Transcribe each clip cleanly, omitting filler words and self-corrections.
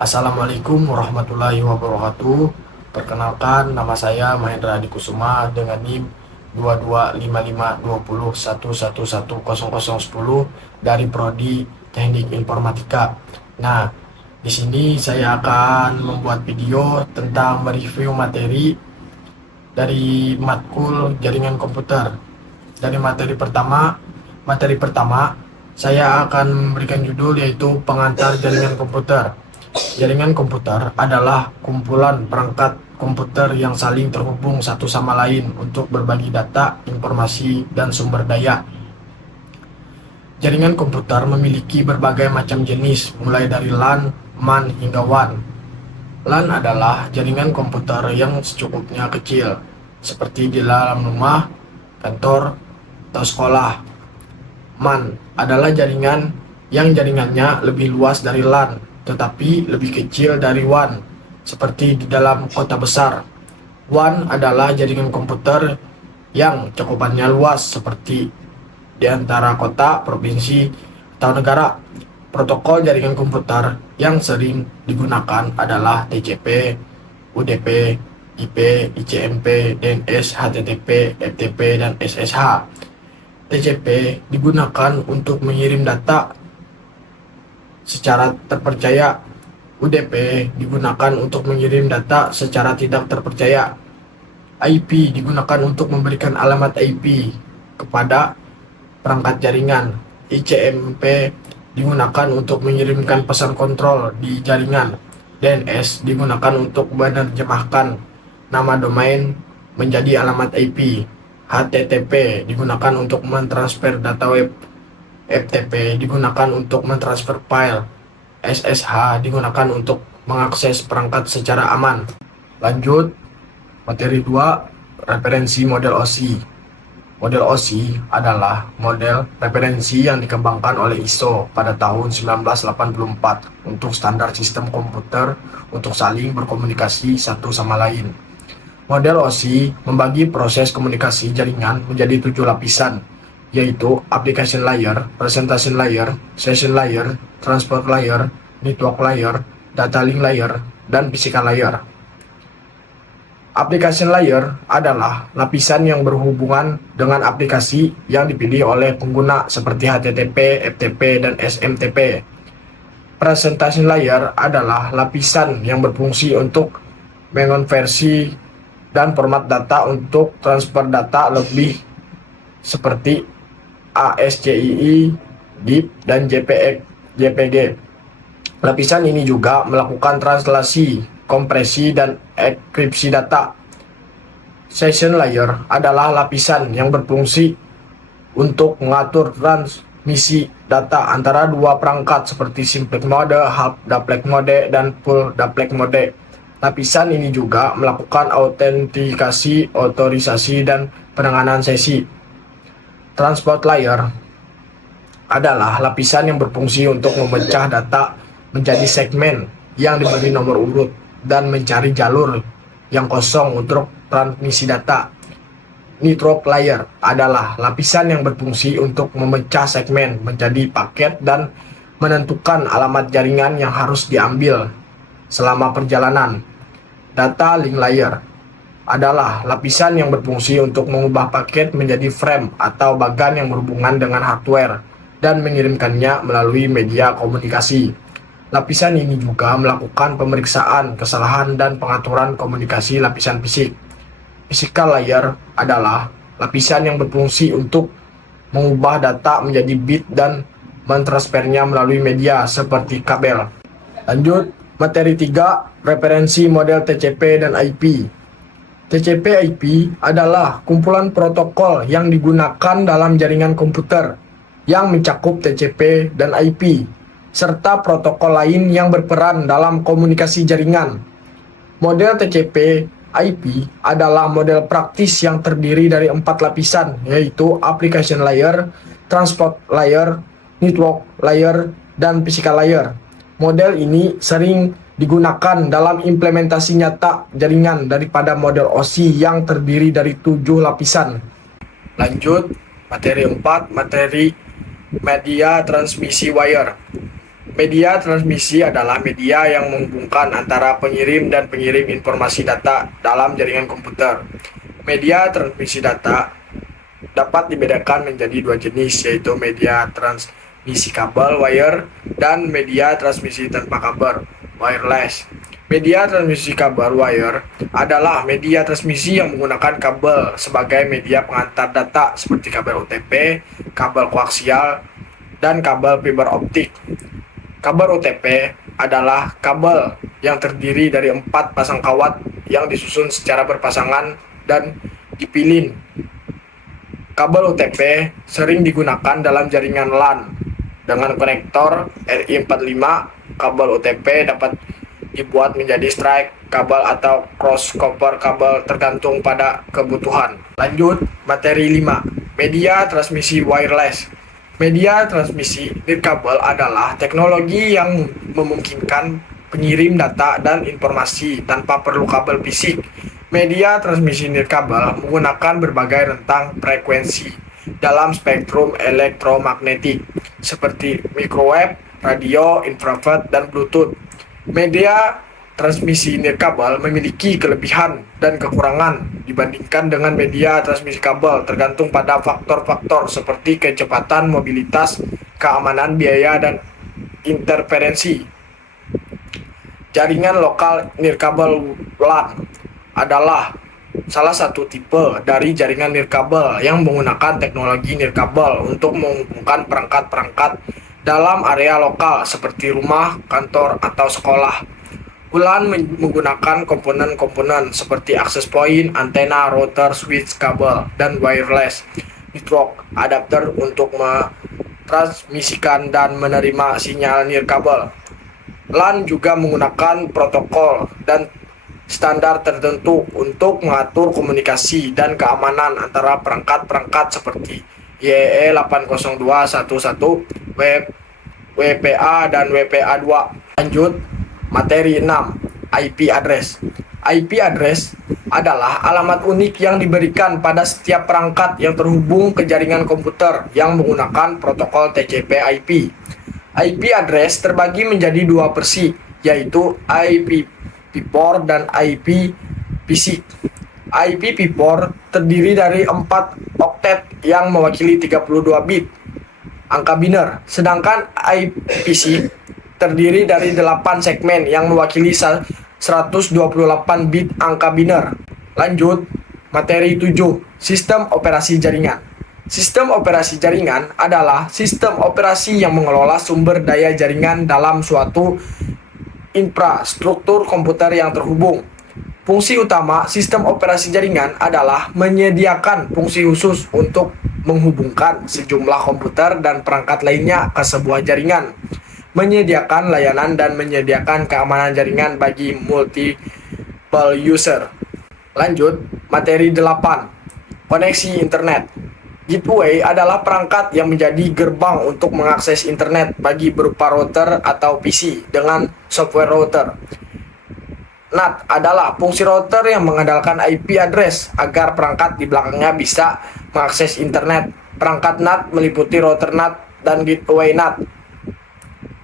Assalamualaikum warahmatullahi wabarakatuh. Perkenalkan, nama saya Mahendra Adi Kusuma dengan NIM 225520111110 dari Prodi Teknik Informatika. Nah, di sini saya akan membuat video tentang mereview materi dari matkul jaringan komputer. Dari materi pertama saya akan memberikan judul yaitu pengantar jaringan komputer. Jaringan komputer adalah kumpulan perangkat komputer yang saling terhubung satu sama lain untuk berbagi data, informasi, dan sumber daya. Jaringan komputer memiliki berbagai macam jenis, mulai dari LAN, MAN, hingga WAN. LAN adalah jaringan komputer yang secukupnya kecil, seperti di dalam rumah, kantor, atau sekolah. MAN adalah jaringan yang jaringannya lebih luas dari LAN, tetapi lebih kecil dari WAN, seperti di dalam kota besar. WAN adalah jaringan komputer yang cakupannya luas, seperti di antara kota, provinsi, atau negara. Protokol jaringan komputer yang sering digunakan adalah TCP, UDP, IP, ICMP, DNS, HTTP, FTP, dan SSH. TCP digunakan untuk mengirim data secara terpercaya. UDP digunakan untuk mengirim data secara tidak terpercaya. IP digunakan untuk memberikan alamat IP kepada perangkat jaringan. ICMP digunakan untuk mengirimkan pesan kontrol di jaringan. DNS digunakan untuk menerjemahkan nama domain menjadi alamat IP. HTTP digunakan untuk mentransfer data web. FTP digunakan untuk mentransfer file. SSH digunakan untuk mengakses perangkat secara aman. Lanjut, materi 2, referensi model OSI. Model OSI adalah model referensi yang dikembangkan oleh ISO pada tahun 1984 untuk standar sistem komputer untuk saling berkomunikasi satu sama lain. Model OSI membagi proses komunikasi jaringan menjadi 7 lapisan, yaitu application layer, presentation layer, session layer, transport layer, network layer, data link layer, dan physical layer. Application layer adalah lapisan yang berhubungan dengan aplikasi yang dipilih oleh pengguna seperti HTTP, FTP, dan SMTP. Presentation layer adalah lapisan yang berfungsi untuk mengonversi dan format data untuk transfer data lebih seperti ASCII, DIP, dan JPG. Lapisan ini juga melakukan translasi, kompresi, dan enkripsi data. Session layer adalah lapisan yang berfungsi untuk mengatur transmisi data antara dua perangkat seperti simplex mode, half duplex mode, dan full duplex mode. Lapisan ini juga melakukan autentikasi, otorisasi, dan penanganan sesi. Transport layer adalah lapisan yang berfungsi untuk memecah data menjadi segmen yang diberi nomor urut dan mencari jalur yang kosong untuk transmisi data. Network layer adalah lapisan yang berfungsi untuk memecah segmen menjadi paket dan menentukan alamat jaringan yang harus diambil selama perjalanan. Data link layer adalah lapisan yang berfungsi untuk mengubah paket menjadi frame atau bagan yang berhubungan dengan hardware dan mengirimkannya melalui media komunikasi. Lapisan ini juga melakukan pemeriksaan kesalahan dan pengaturan komunikasi lapisan fisik. Physical layer adalah lapisan yang berfungsi untuk mengubah data menjadi bit dan mentransfernya melalui media seperti kabel. Lanjut, materi 3, referensi model TCP dan IP. TCP/IP adalah kumpulan protokol yang digunakan dalam jaringan komputer yang mencakup TCP dan IP, serta protokol lain yang berperan dalam komunikasi jaringan. Model TCP/IP adalah model praktis yang terdiri dari 4 lapisan, yaitu application layer, transport layer, network layer, dan physical layer. Model ini sering digunakan dalam implementasi nyata jaringan daripada model OSI yang terdiri dari 7 lapisan. Lanjut, materi 4, materi media transmisi wire. Media transmisi adalah media yang menghubungkan antara pengirim dan pengirim informasi data dalam jaringan komputer. Media transmisi data dapat dibedakan menjadi dua jenis, yaitu media transmisi kabel wire dan media transmisi tanpa kabel wireless. Media transmisi kabel wire adalah media transmisi yang menggunakan kabel sebagai media pengantar data seperti kabel OTP, kabel koaksial, dan kabel fiber optik. Kabel OTP adalah kabel yang terdiri dari 4 pasang kawat yang disusun secara berpasangan dan dipilin. Kabel OTP sering digunakan dalam jaringan LAN. Dengan konektor RI45, kabel OTP dapat dibuat menjadi strike kabel atau cross copper kabel tergantung pada kebutuhan. Lanjut, materi 5. Media transmisi wireless. Media transmisi nirkabel adalah teknologi yang memungkinkan pengirim data dan informasi tanpa perlu kabel fisik. Media transmisi nirkabel menggunakan berbagai rentang frekuensi dalam spektrum elektromagnetik seperti microwave, radio, infrared, dan Bluetooth. Media transmisi nirkabel memiliki kelebihan dan kekurangan dibandingkan dengan media transmisi kabel, tergantung pada faktor-faktor seperti kecepatan, mobilitas, keamanan, biaya, dan interferensi. Jaringan lokal nirkabel LAN adalah salah satu tipe dari jaringan nirkabel yang menggunakan teknologi nirkabel untuk menghubungkan perangkat-perangkat dalam area lokal seperti rumah, kantor, atau sekolah. LAN menggunakan komponen-komponen seperti access point, antena, router, switch, kabel, dan wireless network adapter untuk mentransmisikan dan menerima sinyal nirkabel. LAN juga menggunakan protokol dan standar tertentu untuk mengatur komunikasi dan keamanan antara perangkat-perangkat seperti YE802.11, WPA, dan WPA2. Lanjut, materi 6. IP address. IP address adalah alamat unik yang diberikan pada setiap perangkat yang terhubung ke jaringan komputer yang menggunakan protokol TCP/IP. IP address terbagi menjadi dua versi, yaitu IPv4 dan IPv6. IPv4 terdiri dari 4 oktet yang mewakili 32 bit angka biner, sedangkan IPv6 terdiri dari 8 segmen yang mewakili 128 bit angka biner. Lanjut, materi 7. Sistem operasi jaringan. Sistem operasi jaringan adalah sistem operasi yang mengelola sumber daya jaringan dalam suatu infrastruktur komputer yang terhubung. Fungsi utama sistem operasi jaringan adalah menyediakan fungsi khusus untuk menghubungkan sejumlah komputer dan perangkat lainnya ke sebuah jaringan, menyediakan layanan, dan menyediakan keamanan jaringan bagi multiple user. Lanjut, materi 8. Koneksi internet. Gateway adalah perangkat yang menjadi gerbang untuk mengakses internet bagi berupa router atau PC dengan software router. NAT adalah fungsi router yang mengandalkan IP address agar perangkat di belakangnya bisa mengakses internet. Perangkat NAT meliputi router NAT dan gateway NAT.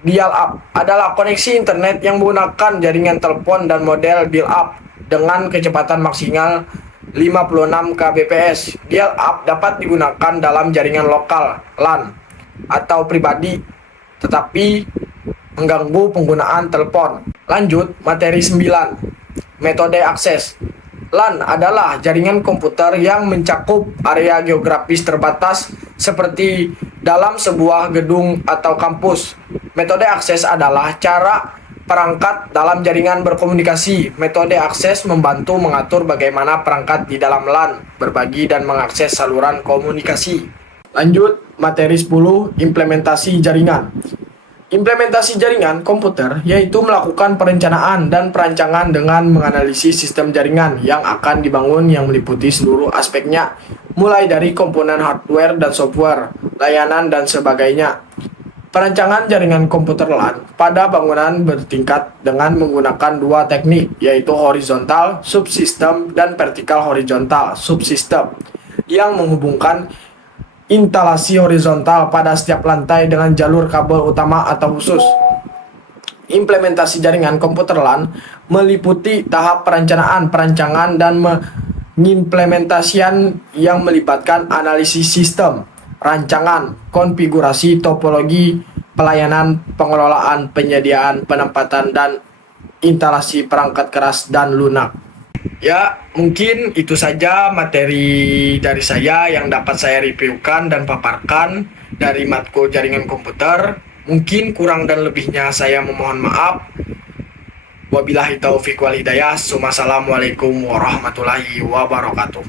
Dial-up adalah koneksi internet yang menggunakan jaringan telepon dan model dial-up dengan kecepatan maksimal 56 kbps. Dial-up dapat digunakan dalam jaringan lokal LAN atau pribadi, tetapi mengganggu penggunaan telepon. Lanjut, materi 9. Metode akses. LAN adalah jaringan komputer yang mencakup area geografis terbatas seperti dalam sebuah gedung atau kampus. Metode akses adalah cara perangkat dalam jaringan berkomunikasi. Metode akses membantu mengatur bagaimana perangkat di dalam LAN berbagi dan mengakses saluran komunikasi. Lanjut, materi 10. Implementasi jaringan. Implementasi jaringan komputer yaitu melakukan perencanaan dan perancangan dengan menganalisis sistem jaringan yang akan dibangun yang meliputi seluruh aspeknya, mulai dari komponen hardware dan software, layanan, dan sebagainya. Perancangan jaringan komputer LAN pada bangunan bertingkat dengan menggunakan dua teknik, yaitu horizontal subsystem dan vertikal horizontal subsystem, yang menghubungkan instalasi horizontal pada setiap lantai dengan jalur kabel utama atau khusus. implementasi jaringan komputer LAN meliputi tahap perencanaan, perancangan, dan pengimplementasian yang melibatkan analisis sistem, rancangan, konfigurasi, topologi, pelayanan, pengelolaan, penyediaan, penempatan, dan instalasi perangkat keras dan lunak. Ya, mungkin itu saja materi dari saya yang dapat saya reviewkan dan paparkan dari matkul jaringan komputer. Mungkin kurang dan lebihnya saya memohon maaf. Wabillahi taufiq wal hidayah. Wassalamualaikum warahmatullahi wabarakatuh.